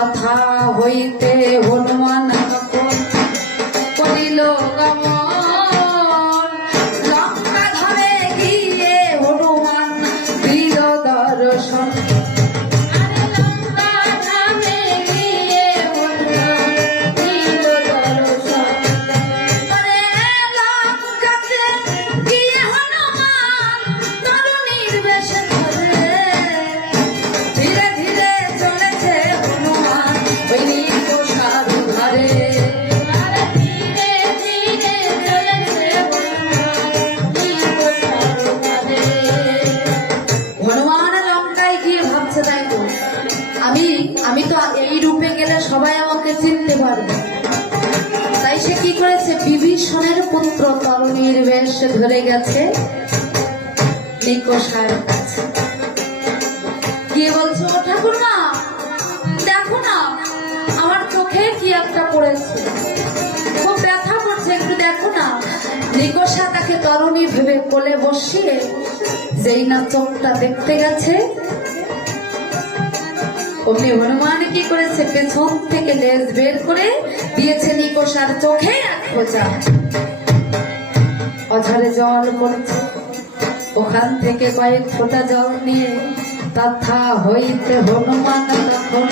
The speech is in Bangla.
তথা হইতে হনুমান তখন করিল গমন। লঙ্কা ধরে গিয়ে হনুমান দিল দর্শন। আমি তো এই রূপে গেলে সবাই আমাকে চিনতে পারবে, তাই সে কি করেছে, বিভীষণের পুত্র তরুণীর বেশ ধরে গেছে নিকষার কাছে গিয়ে বলছে, ও ঠাকুরমা দেখো না আমার চোখে কি একটা পড়েছে, খুব ব্যথা করছে, একটু দেখো না। নিকষা তাকে তরুণী ভেবে কোলে বসিয়ে যেই না চোখটা দেখতে গেছে, অমনি হনুমান কি করেছে, পেছন থেকে লেজ বের করে দিয়েছে নিকষার চোখে এক খোঁচা। অঝরে জল পড়ছে, ওখান থেকে কয়েক ফোঁটা জল নিয়ে তথা হইতে হনুমান তখন